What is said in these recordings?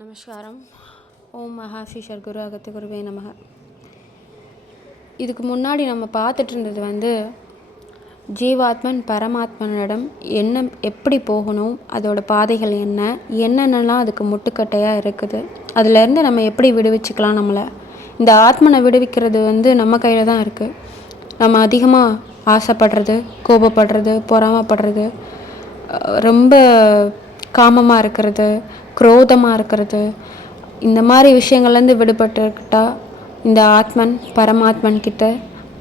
நமஸ்காரம். ஓம் மகா ஸ்ரீ குரு அகத்து குருவே நமக. இதுக்கு முன்னாடி நம்ம பார்த்துட்டு இருந்தது வந்து ஜீவாத்மன் பரமாத்மனிடம் என்ன எப்படி போகணும் அதோட பாதைகள் என்ன என்னென்னலாம் அதுக்கு முட்டுக்கட்டையாக இருக்குது அதுலேருந்து நம்ம எப்படி விடுவிச்சுக்கலாம் நம்மளை. இந்த ஆத்மனை விடுவிக்கிறது வந்து நம்ம கையில் தான் இருக்குது நம்ம அதிகமாக ஆசைப்படுறது கோபப்படுறது பொறாமப்படுறது ரொம்ப காமமாக இருக்கிறது குரோதமாக இருக்கிறது இந்த மாதிரி விஷயங்கள்லேருந்து விடுபட்டுக்கிட்டால் இந்த ஆத்மன் பரமாத்மன் கிட்ட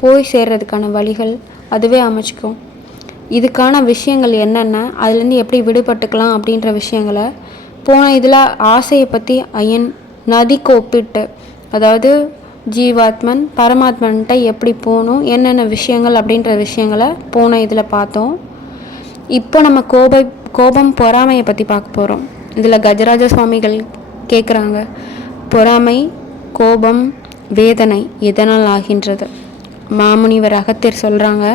போய் சேர்றதுக்கான வழிகள் அதுவே அமைச்சிக்கும். இதுக்கான விஷயங்கள் என்னென்ன அதுலேருந்து எப்படி விடுபட்டுக்கலாம் அப்படின்ற விஷயங்களை போன இதில் ஆசையை பற்றி ஐயன் நதிக்கு ஒப்பிட்டு அதாவது ஜீவாத்மன் பரமாத்மன்கிட்ட எப்படி போகணும் என்னென்ன விஷயங்கள் அப்படின்ற விஷயங்களை போன இதில் பார்த்தோம். இப்போ நம்ம கோப கோபம் பொறாமையை பற்றி பார்க்க போகிறோம் இதில் கஜராஜ சுவாமிகள் கேட்குறாங்க பொறாமை கோபம் வேதனை எதனால் ஆகின்றது? மாமுனிவர் அகத்தியர் சொல்கிறாங்க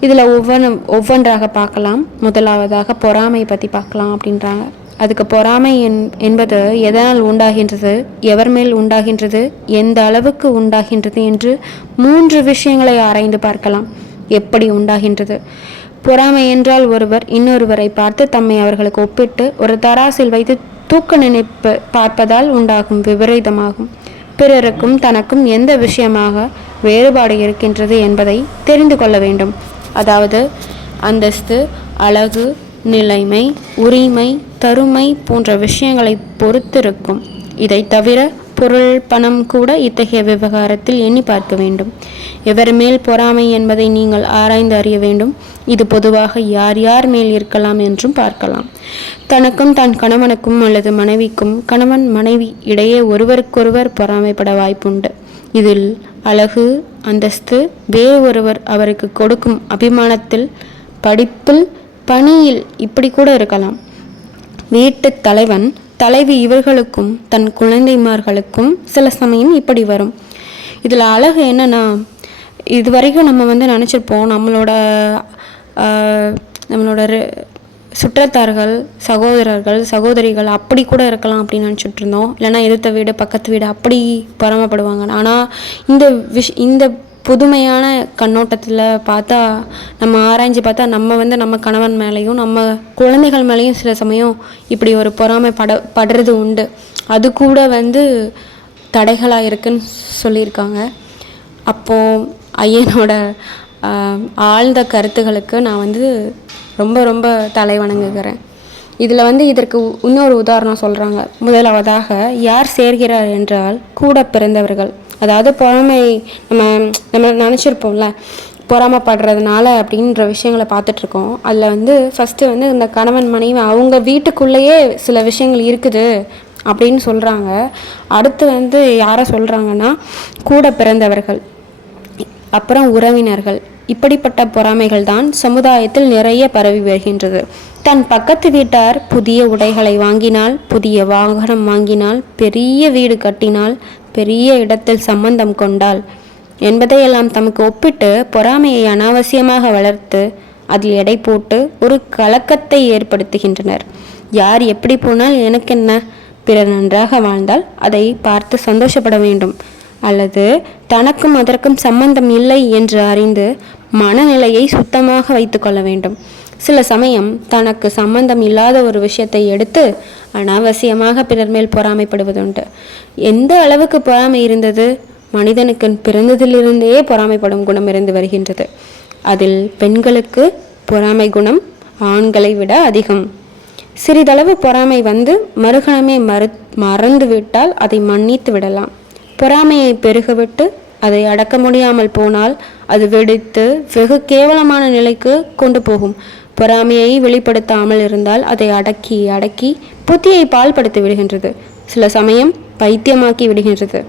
இதில் ஒவ்வொன்று ஒவ்வொன்றாக பார்க்கலாம். முதலாவதாக பொறாமை பற்றி பார்க்கலாம் அப்படின்றாங்க. அதுக்கு பொறாமை என் என்பது எதனால் உண்டாகின்றது? எவர் மேல் உண்டாகின்றது? எந்த அளவுக்கு உண்டாகின்றது என்று மூன்று விஷயங்களை ஆராய்ந்து பார்க்கலாம். எப்படி உண்டாகின்றது? பொறாமை என்றால் ஒருவர் இன்னொருவரை பார்த்து தம்மை அவர்களுக்கு ஒப்பிட்டு ஒரு தராசில் வைத்து தூக்க நினைப்பு பார்ப்பதால் உண்டாகும் விபரீதமாகும். பிறருக்கும் தனக்கும் எந்த விஷயமாக வேறுபாடு இருக்கின்றது என்பதை தெரிந்து கொள்ள வேண்டும். அதாவது அந்தஸ்து அழகு நிலைமை உரிமை தருமை போன்ற விஷயங்களை பொறுத்திருக்கும். இதை தவிர பொருள் பணம் கூட இத்தகைய விவகாரத்தில் எண்ணி பார்க்க வேண்டும். எவர் மேல் பொறாமை என்பதை நீங்கள் ஆராய்ந்து அறிய வேண்டும். இது பொதுவாக யார் யார் மேல் இருக்கலாம் என்றும் பார்க்கலாம். தனக்கும் தன் கணவனுக்கும் அல்லது மனைவிக்கும் கணவன் மனைவி இடையே ஒருவருக்கொருவர் பொறாமைப்பட வாய்ப்புண்டு. இதில் அழகு அந்தஸ்து வேறு ஒருவர் அவருக்கு கொடுக்கும் அபிமானத்தில் படிப்பில் பணியில் இப்படி கூட இருக்கலாம். வீட்டு தலைவன் தலைவி இவர்களுக்கும் தன் குழந்தைமார்களுக்கும் சில சமயம் இப்படி வரும். இதில் அழகு என்னன்னா இது வரைக்கும் நம்ம வந்து நினச்சிருப்போம் நம்மளோட நம்மளோட சுற்றத்தார்கள் சகோதரர்கள் சகோதரிகள் அப்படி கூட இருக்கலாம் அப்படின்னு நினச்சிட்டு இருந்தோம். இல்லைன்னா எதிர்த்த வீடு பக்கத்து வீடு அப்படி பொறாமப்படுவாங்க. ஆனால் இந்த விஷ் இந்த புதுமையான கண்ணோட்டத்தில் பார்த்தா நம்ம ஆராய்ஞ்சு பார்த்தா நம்ம வந்து நம்ம கணவன் மேலேயும் நம்ம குழந்தைகள் மேலேயும் சில சமயம் இப்படி ஒரு பொறாமை பட படுறது உண்டு. அது கூட வந்து தடைகளாக இருக்குன்னு சொல்லியிருக்காங்க. அப்போது ஐயனோட ஆழ்ந்த கருத்துகளுக்கு நான் வந்து ரொம்ப ரொம்ப தலை வணங்குகிறேன். இதில் வந்து இதற்கு இன்னொரு உதாரணம் சொல்கிறாங்க முதலாவதாக யார் சேர்கிறார் என்றால் கூட பிறந்தவர்கள். அதாவது பொறாமை நம்ம நம்ம நினச்சிருப்போம்ல பொறாமப்படுறதுனால அப்படின்ற விஷயங்களை பார்த்துட்ருக்கோம். அதில் வந்து ஃபஸ்ட்டு வந்து இந்த கணவன் மனைவி அவங்க வீட்டுக்குள்ளேயே சில விஷயங்கள் இருக்குது அப்படின்னு சொல்கிறாங்க அடுத்து வந்து யாரை சொல்கிறாங்கன்னா கூட பிறந்தவர்கள். அப்புறம் உறவினர்கள். இப்படிப்பட்ட பொறாமைகள் தான் சமுதாயத்தில் நிறைய பரவி வருகின்றது. தன் பக்கத்து வீட்டார் புதிய உடைகளை வாங்கினால் புதிய வாகனம் வாங்கினால் பெரிய வீடு கட்டினால் பெரிய இடத்தில் சம்பந்தம் கொண்டால் என்பதையெல்லாம் தமக்கு ஒப்பிட்டு பொறாமையை அனாவசியமாக வளர்த்து அதில் எடை போட்டு ஒரு கலக்கத்தை ஏற்படுத்துகின்றனர். யார் எப்படி போனால் எனக்கு என்ன பிறர் நன்றாக வாழ்ந்தால் அதை பார்த்து சந்தோஷப்பட வேண்டும். அல்லது தனக்கும் அதற்கும் சம்பந்தம் இல்லை என்று அறிந்து மனநிலையை சுத்தமாக வைத்துக்கொள்ள வேண்டும். சில சமயம் தனக்கு சம்பந்தம் இல்லாத ஒரு விஷயத்தை எடுத்து அனாவசியமாக பிறர் மேல் பொறாமைப்படுவதுண்டு. எந்த அளவுக்கு பொறாமை இருந்தது? மனிதனுக்கு பிறந்ததிலிருந்தே பொறாமைப்படும் குணம் இருந்து வருகின்றது. அதில் பெண்களுக்கு பொறாமை குணம் ஆண்களை விட அதிகம். சிறிதளவு பொறாமை வந்து மறுகணமே மறு மறந்து விட்டால் அதை மன்னித்து விடலாம். பொறாமையை பெருகவிட்டு அதை அடக்க முடியாமல் போனால் அது வெடித்து வெகு கேவலமான நிலைக்கு கொண்டு போகும். பொறாமையை வெளிப்படுத்தாமல் இருந்தால் அதை அடக்கி அடக்கி புத்தியை பால்படுத்தி விடுகின்றது. சில சமயம் பைத்தியமாக்கி விடுகின்றது.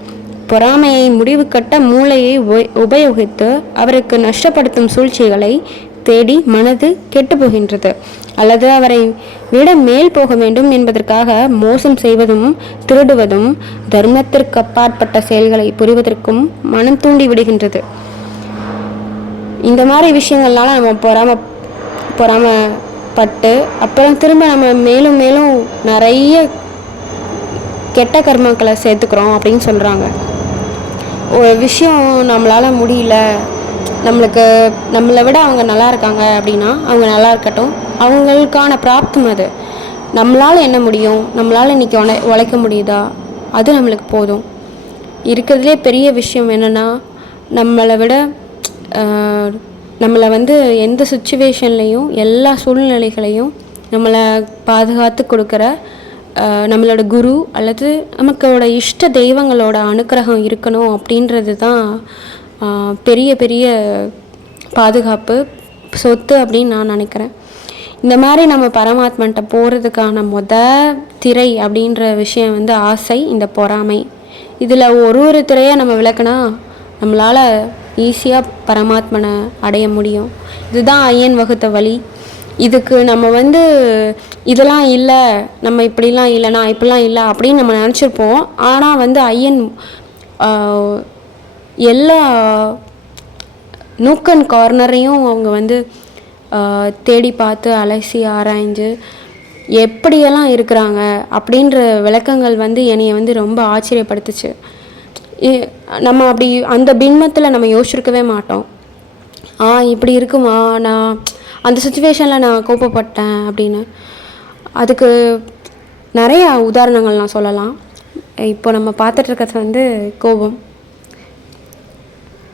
பொறாமையை முடிவு கட்ட மூளையை உப- உபயோகித்து அவருக்கு நஷ்டப்படுத்தும் சூழ்ச்சிகளை தேடி மனது கெட்டுப் போகின்றது அல்லது அவரை விட மேல் போக வேண்டும் என்பதற்காக மோசம் செய்வதும் திருடுவதும் தர்மத்திற்கு அப்பாற்பட்ட செயல்களை புரிவதற்கும் மனம் தூண்டி விடுகின்றது. இந்த மாதிரி விஷயங்கள்னால நம்ம பொறாம பொறாமப்பட்டு அப்புறம் திரும்ப நம்ம மேலும் மேலும் நிறைய கெட்ட கர்மாக்களை சேர்த்துக்கிறோம் அப்படின்னு சொல்கிறாங்க ஒரு விஷயம் நம்மளால் முடியல நம்மளுக்கு நம்மளை விட அவங்க நல்லா இருக்காங்க அப்படின்னா அவங்க நல்லா இருக்கட்டும். அவங்களுக்கான பிராப்தம் அது. நம்மளால் என்ன முடியும்? நம்மளால் இன்றைக்கி உழை உழைக்க முடியுதா? அது நம்மளுக்கு போதும். இருக்கிறதுலே பெரிய விஷயம் என்னென்னா நம்மளை விட நம்மளை வந்து எந்த சுச்சுவேஷன்லேயும் எல்லா சூழ்நிலைகளையும் நம்மளை பாதுகாத்து கொடுக்குற நம்மளோட குரு அல்லது நமக்கோட இஷ்ட தெய்வங்களோட அனுக்கிரகம் இருக்கணும் அப்படின்றது தான் பெரிய பெரிய பாதுகாப்பு சொத்து அப்படின்னு நான் நினைக்கிறேன். இந்த மாதிரி நம்ம பரமாத்மன்ட்ட போகிறதுக்கான மொத திரை அப்படின்ற விஷயம் வந்து ஆசை இந்த பொறாமை. இதில் ஒரு ஒரு திரையாக நம்ம விளக்குனா நம்மளால் ஈஸியாக பரமாத்மனை அடைய முடியும். இதுதான் ஐயன் வகுத்த வழி. இதுக்கு நம்ம வந்து இதெல்லாம் இல்லை நம்ம இப்படிலாம் இல்லைனா இப்படிலாம் இல்லை அப்படின்னு நம்ம நினச்சிருப்போம். ஆனால் வந்து ஐயன் எல்லா நூக் அண்ட் கார்னரையும் அவங்க வந்து தேடி பார்த்து அலசி ஆராய்ஞ்சு எப்படியெல்லாம் இருக்கிறாங்க அப்படின்ற விளக்கங்கள் வந்து என்னைய வந்து ரொம்ப ஆச்சரியப்படுத்துச்சு. இ- நம்ம அப்படி அந்த பின்பத்தில் நம்ம யோசிச்சிருக்கவே மாட்டோம். ஆ இப்படி இருக்குமா? நான் அந்த சுச்சுவேஷனில் நான் கோபப்பட்டேன் அப்படின்னு. அதுக்கு நிறையா உதாரணங்கள் நான் சொல்லலாம். இப்போ நம்ம பார்த்துட்டு இருக்கிறது வந்து கோபம்.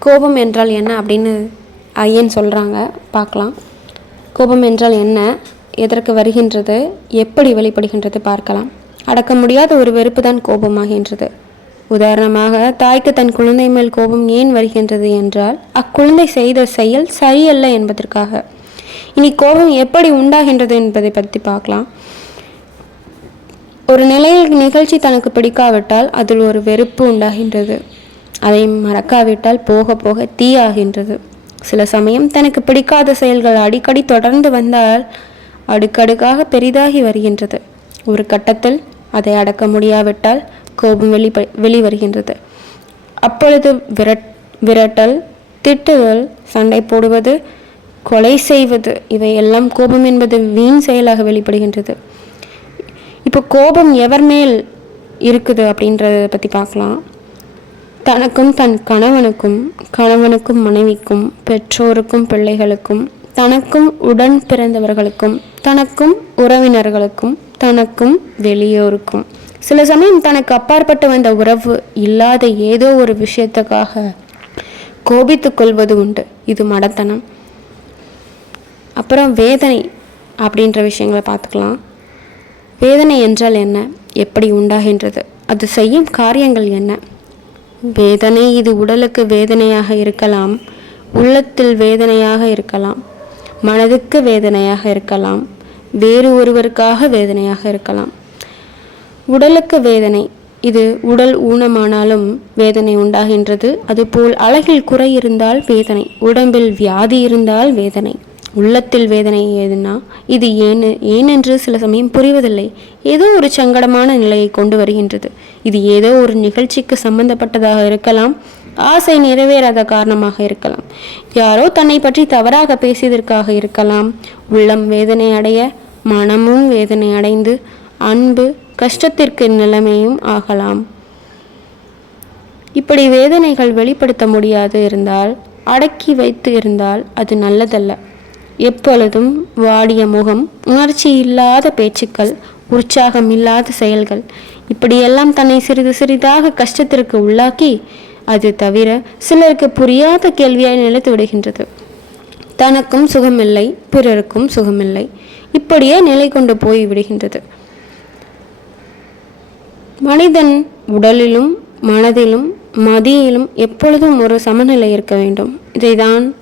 கோபம் என்றால் என்ன அப்படின்னு ஐயன் சொல்கிறாங்க பார்க்கலாம். கோபம் என்றால் என்ன? எதற்கு வருகின்றது? எப்படி வெளிப்படுகின்றது பார்க்கலாம். அடக்க முடியாத ஒரு வெறுப்பு தான் கோபமாகின்றது. உதாரணமாக தாய்க்கு தன் குழந்தை மேல் கோபம் ஏன் வருகின்றது என்றால் அக்குழந்தை செய்த செயல் சரியல்ல என்பதற்காக. இனி கோபம் எப்படி உண்டாகின்றது என்பதை பற்றி பார்க்கலாம். ஒரு நிலையில் நிகழ்ச்சி தனக்கு பிடிக்காவிட்டால் அதில் ஒரு வெறுப்பு உண்டாகின்றது. அதை மறக்காவிட்டால் போக போக தீயாகின்றது. சில சமயம் தனக்கு பிடிக்காத செயல்கள் அடிக்கடி தொடர்ந்து வந்தால் அடுக்கடுக்காக பெரிதாகி வருகின்றது. ஒரு கட்டத்தில் அதை அடக்க முடியாவிட்டால் கோபம் வெளி வெளிவருகின்றது அப்பொழுது விரட் விரட்டல் திட்டுதல் சண்டை போடுவது கொலை செய்வது இவை எல்லாம் கோபம் என்பது வீண் செயலாக வெளிப்படுகின்றது. இப்போ கோபம் எவர் மேல் இருக்குது அப்படின்றத பற்றி பார்க்கலாம். தனக்கும் தன் கணவனுக்கும் கணவனுக்கும் மனைவிக்கும் பெற்றோருக்கும் பிள்ளைகளுக்கும் தனக்கும் உடன் பிறந்தவர்களுக்கும் தனக்கும் உறவினர்களுக்கும் தனக்கும் வெளியோருக்கும். சில சமயம் தனக்கு அப்பாற்பட்டு வந்த உறவு இல்லாத ஏதோ ஒரு விஷயத்துக்காக கோபித்துக் கொள்வது உண்டு. இது மடத்தனம். அப்புறம் வேதனை அப்படின்ற விஷயங்களை பார்த்துக்கலாம். வேதனை என்றால் என்ன? எப்படி உண்டாகின்றது? அது செய்யும் காரியங்கள் என்ன? வேதனை இது உடலுக்கு வேதனையாக இருக்கலாம். உள்ளத்தில் வேதனையாக இருக்கலாம். மனதுக்கு வேதனையாக இருக்கலாம். வேறு ஒருவருக்காக வேதனையாக இருக்கலாம். உடலுக்கு வேதனை இது உடல் ஊனமானாலும் வேதனை உண்டாகின்றது. அதுபோல் அழகில் குறை இருந்தால் வேதனை உடம்பில் வியாதி இருந்தால் வேதனை. உள்ளத்தில் வேதனை ஏதுன்னா இது ஏன் ஏனென்று சில சமயம் புரிவதில்லை. ஏதோ ஒரு சங்கடமான நிலையை கொண்டு வருகின்றது. இது ஏதோ ஒரு நிகழ்ச்சிக்கு சம்பந்தப்பட்டதாக இருக்கலாம் ஆசை நிறைவேறாத காரணமாக இருக்கலாம். யாரோ தன்னை பற்றி தவறாக பேசியதற்காக இருக்கலாம். உள்ளம் வேதனை அடைய மனமும் வேதனை அடைந்து அன்பு கஷ்டத்திற்கு நிலைமையும் ஆகலாம். இப்படி வேதனைகள் வெளிப்படுத்த முடியாது இருந்தால் அடக்கி வைத்து இருந்தால் அது நல்லதல்ல. எப்பொழுதும் வாடிய முகம் உணர்ச்சி இல்லாத பேச்சுக்கள் உற்சாகம் இல்லாத செயல்கள். இப்படியெல்லாம் தன்னை சிறிது சிறிதாக கஷ்டத்திற்கு உள்ளாக்கி அது தவிர சிலருக்கு புரியாத கேள்வியாய் நிலைத்து விடுகின்றது. தனக்கும் சுகமில்லை பிறருக்கும் சுகமில்லை. இப்படியே நிலை கொண்டு போய் விடுகின்றது. மனிதன் உடலிலும் மனதிலும் மதியிலும் எப்பொழுதும் ஒரு சமநிலை இருக்க வேண்டும். இதைதான்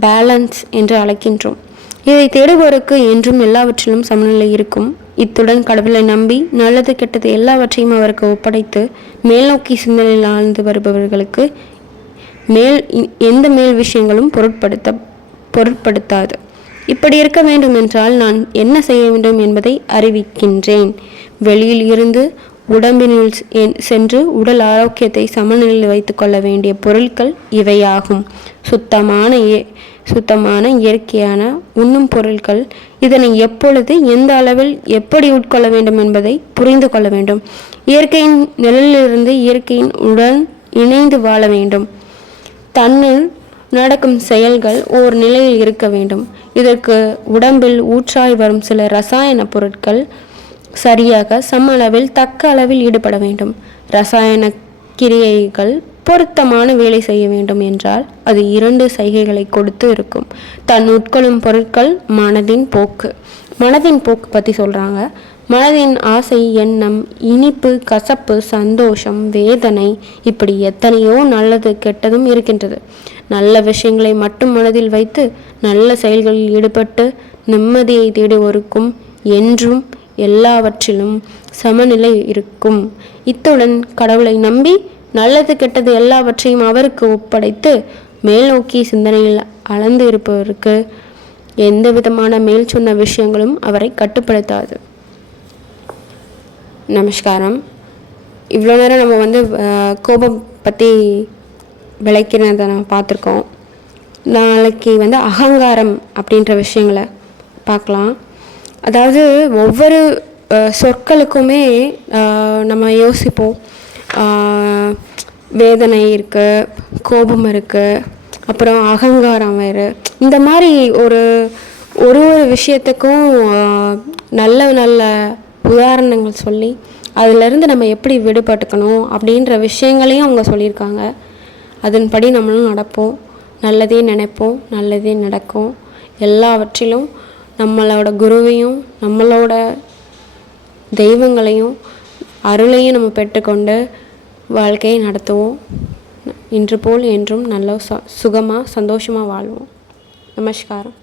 பேலன்ஸ் என்று அழைக்கின்றோம். இதை தேடுவோருக்கு என்றும் எல்லாவற்றிலும் சமநிலை இருக்கும். இத்துடன் கடவுளை நம்பி நல்லது கெட்டது எல்லாவற்றையும் அவருக்கு ஒப்படைத்து மேல்நோக்கி சிந்தனையில் ஆழ்ந்து வருபவர்களுக்கு மேல் எந்த மேல் விஷயங்களும் பொருட்படுத்த பொருட்படுத்தாது. இப்படி இருக்க வேண்டும் என்றால் நான் என்ன செய்ய வேண்டும் என்பதை அறிவிக்கின்றேன். வெளியில் இருந்து உடம்பினுள் சென்று உடல் ஆரோக்கியத்தை சமநிலையில் வைத்துக்கொள்ள வேண்டிய பொருட்கள் இவையாகும். சுத்தமான ஏ சுத்தமான இயற்கையான உண்ணும் பொருட்கள் இதனை எப்பொழுது எந்த அளவில் எப்படி உட்கொள்ள வேண்டும் என்பதை புரிந்து கொள்ள வேண்டும். இயற்கையின் நிழலிலிருந்து இயற்கையின் உடன் இணைந்து வாழ வேண்டும். தன்னில் நடக்கும் செயல்கள் ஓர் நிலையில் இருக்க வேண்டும். இதற்கு உடம்பில் ஊற்றாய் வரும் சில ரசாயன பொருட்கள் சரியாக சம அளவில் தக்க அளவில் ஈடுபட வேண்டும். ரசாயன கிரியைகள் பொருத்தமான வேலை செய்ய வேண்டும் என்றால் அது இரண்டு சைகைகளை கொடுத்து இருக்கும். தன் உட்கொள்ளும் பொருட்கள் மனதின் போக்கு. மனதின் போக்கு பற்றி சொல்கிறாங்க மனதின் ஆசை எண்ணம் இனிப்பு கசப்பு சந்தோஷம் வேதனை இப்படி எத்தனையோ நல்லது கெட்டதும் இருக்கின்றது. நல்ல விஷயங்களை மட்டும் மனதில் வைத்து நல்ல செயல்களில் ஈடுபட்டு நிம்மதியை தேடுவோருக்கும் என்றும் எல்லாவற்றிலும் சமநிலை இருக்கும். இத்துடன் கடவுளை நம்பி நல்லது கெட்டது எல்லாவற்றையும் அவருக்கு ஒப்படைத்து மேல்நோக்கி சிந்தனையில் அளந்து இருப்பவருக்கு எந்த விதமான மேல் சொன்ன விஷயங்களும் அவரை கட்டுப்படுத்தாது. நமஸ்காரம். இவ்வளோ நேரம் நம்ம வந்து கோபம் பற்றி விளக்கினதை நம்ம பார்த்துருக்கோம். நாளைக்கு வந்து அகங்காரம் அப்படின்ற விஷயங்களை பார்க்கலாம். அதாவது ஒவ்வொரு சொற்களுக்குமே நம்ம யோசிப்போம். வேதனை இருக்குது கோபம் இருக்குது அப்புறம் அகங்காரம் வேறு. இந்த மாதிரி ஒரு ஒரு ஒரு விஷயத்துக்கும் நல்ல நல்ல உதாரணங்கள் சொல்லி அதிலிருந்து நம்ம எப்படி விடுபட்டுக்கணும் அப்படின்ற விஷயங்களையும் அவங்க சொல்லியிருக்காங்க. அதன்படி நம்மளும் நடப்போம். நல்லதே நினைப்போம் நல்லதே நடக்கும். எல்லாவற்றிலும் நம்மளோட குருவையும் நம்மளோட தெய்வங்களையும் அருளையும் நம்ம பெற்றுக்கொண்டு வாழ்க்கையை நடத்துவோம். இன்று போல் என்றும் நல்ல ச சுகமாக சந்தோஷமாக வாழ்வோம். நமஸ்காரம்.